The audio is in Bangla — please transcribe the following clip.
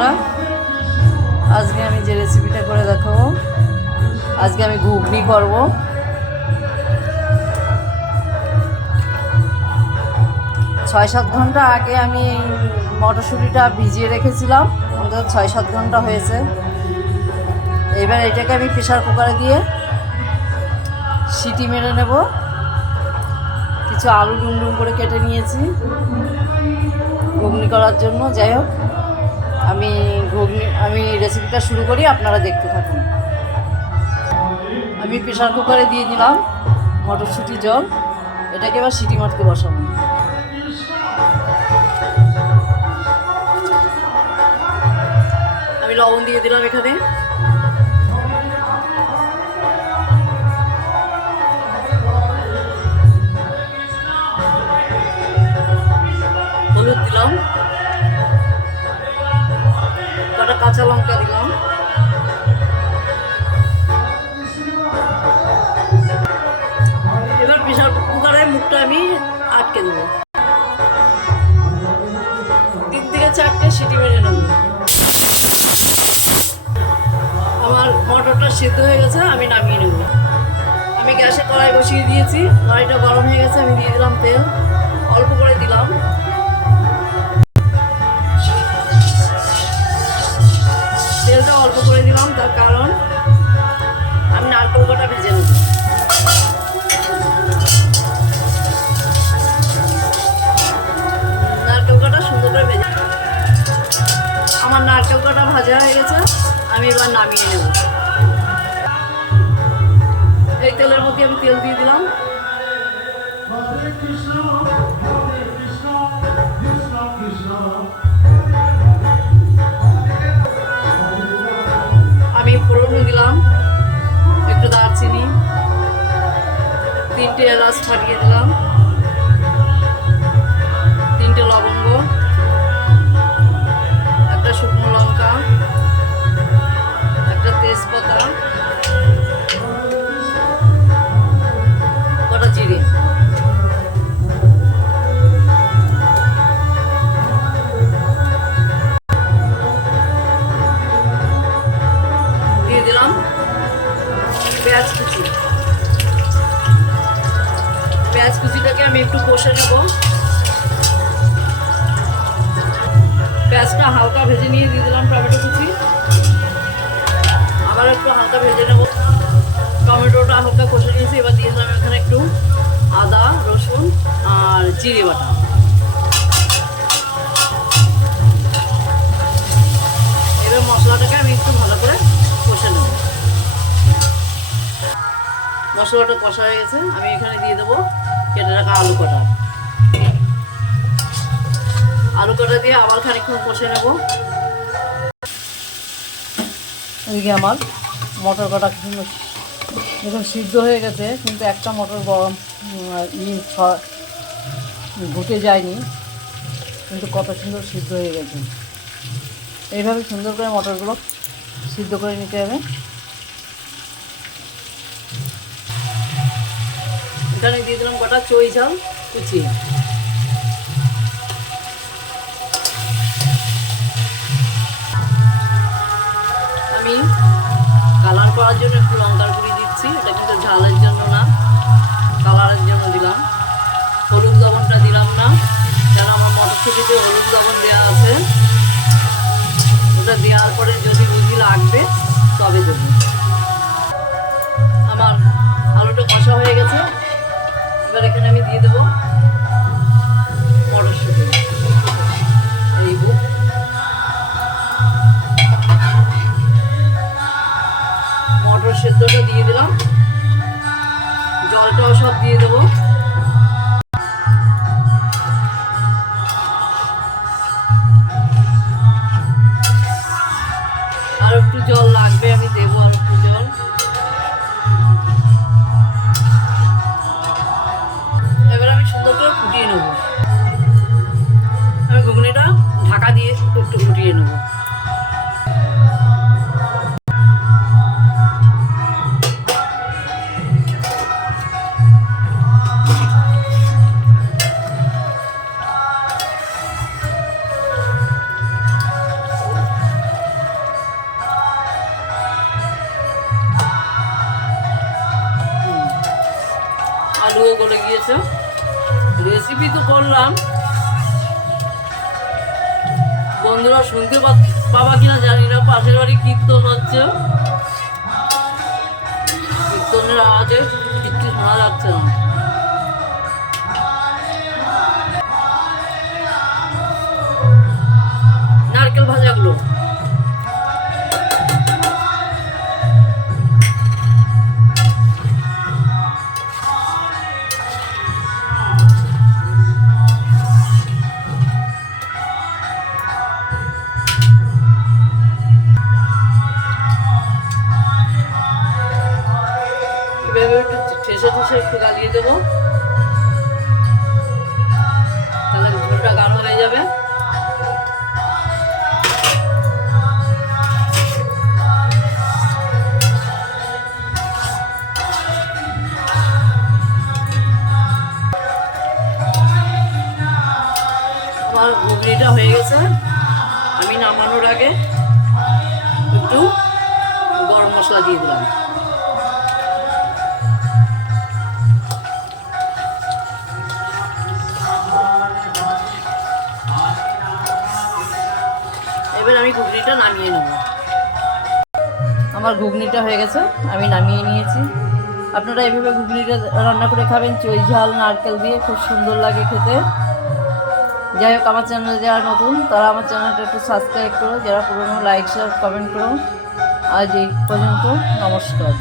বন্ধুরা, আজকে আমি যে রেসিপিটা করে দেখাবো, আজকে আমি ঘুগনি করব। ছয় সাত ঘণ্টা আগে আমি এই মটরশুঁটিটা ভিজিয়ে রেখেছিলাম, অন্তত ছয় সাত ঘণ্টা হয়েছে। এবার এটাকে আমি প্রেশার কুকারে দিয়ে সিটি মেরে নেব। কিছু আলু ডুম ডুম করে কেটে নিয়েছি। ঘুগনি করার জন্য, যাই হোক। আমি ঘুগনি, আমি রেসিপিটা শুরু করি, আপনারা দেখতে থাকুন। আমি প্রেশার কুকারে দিয়ে দিলাম মটরশুঁটি জল। এটাকে এবার সিটি মারতে বসাবো। আমি লবণ দিয়ে দিলাম এখানে। মটরটা সিদ্ধ হয়ে গেছে, আমি নামিয়ে নেব। আমি গ্যাসে কড়াই বসিয়ে দিয়েছি, কড়াইটা গরম হয়ে গেছে, আমি দিয়ে দিলাম তেল, অল্প করে দিলাম। তেলটা অল্প করে দিলাম, তার কারণ আমি নারকেল কটা ভেজে নেব। ভেজে আমার নারকেল কটা ভাজা হয়ে গেছে, আমি এবার নামিয়ে নেব। এই তেলের মধ্যে আমি তেল দিয়ে দিলাম। আমি ফোড়ন দিলাম, একটু দারচিনি, তিনটে এলাচ ফাটিয়ে দিলাম। পেঁয়াজ কুচি। পেঁয়াজ কুচিটাকে আমি একটু কষে নেব। পেঁয়াজটা হালকা ভেজে নিয়ে দিয়ে দিলাম টমেটো কুচি। আবার একটু হালকা ভেজে নেব। টমেটোটা হালকা কষে নিয়েছি, এবার দিয়ে দিলাম এখানে একটু আদা, রসুন আর জিরে বাটা। মশলাটা কষা হয়ে গেছে, আমি এখানে দিয়ে দেবো কেটে রাখা আলু কটা। আলু কটা দিয়ে আবার খানিকক্ষণ কষে নেব। এদিকে আমার মটর কটা দেখুন সিদ্ধ হয়ে গেছে, কিন্তু একটা মটর গরম ঘুটে যায়নি, কিন্তু কত সুন্দর সিদ্ধ হয়ে গেছে। এইভাবে সুন্দর করে মটরগুলো সিদ্ধ করে নিতে হবে। এখানে দিয়ে দিলাম কটা চই ঝাল কুচিয়ে আমি কালার করার জন্য একটু লঙ্কার গুঁড়ি দিচ্ছি, এটা কিন্তু ঝালের জন্য না, কালারের জন্য দিলাম। হলুদ লবণটা দিলাম না, কেন আমার মটরশুটিতে হলুদ লবণ দেওয়া আছে। ওটা দেওয়ার পরে যদি বুঝি লাগবে, তবে দেবো। আমার আলুটা কষা হয়ে গেছে। এবার এখানে আমি দিয়ে দেবো মটর সেদ্ধটা দিয়ে দিলাম। জলটাও সব দিয়ে দেবো। আর একটু জল লাগবে, আমি ঘুগনিটা ঢাকা দিয়ে একটু ফুটিয়ে নেব। আলুও গলে গিয়েছে। রেসিপি তো করলাম বন্ধুরা শুনতে পাবা কিনা জানি না, পাশের বাড়ি কীর্তন হচ্ছে। কীর্তনের আওয়াজে কিচ্ছু শোনা যাচ্ছে না। নারকেল ভাজাগুলো। ঘুগনিটা হয়ে গেছে। আমি নামানোর আগে একটু গরম মশলা দিয়ে দিলাম। এবার আমি ঘুগনিটা নামিয়ে নেব। আমার ঘুগনিটা হয়ে গেছে, আমি নামিয়ে নিয়েছি। আপনারা এভাবে ঘুগনিটা রান্না করে খাবেন। চই ঝাল, নারকেল দিয়ে খুব সুন্দর লাগে খেতে। যাই হোক আমার চ্যানেলে যারা নতুন, তারা আমার চ্যানেলটা একটু সাবস্ক্রাইব করো, যারা পুরনো লাইক শেয়ার কমেন্ট করো। আজ এই পর্যন্ত, নমস্কার।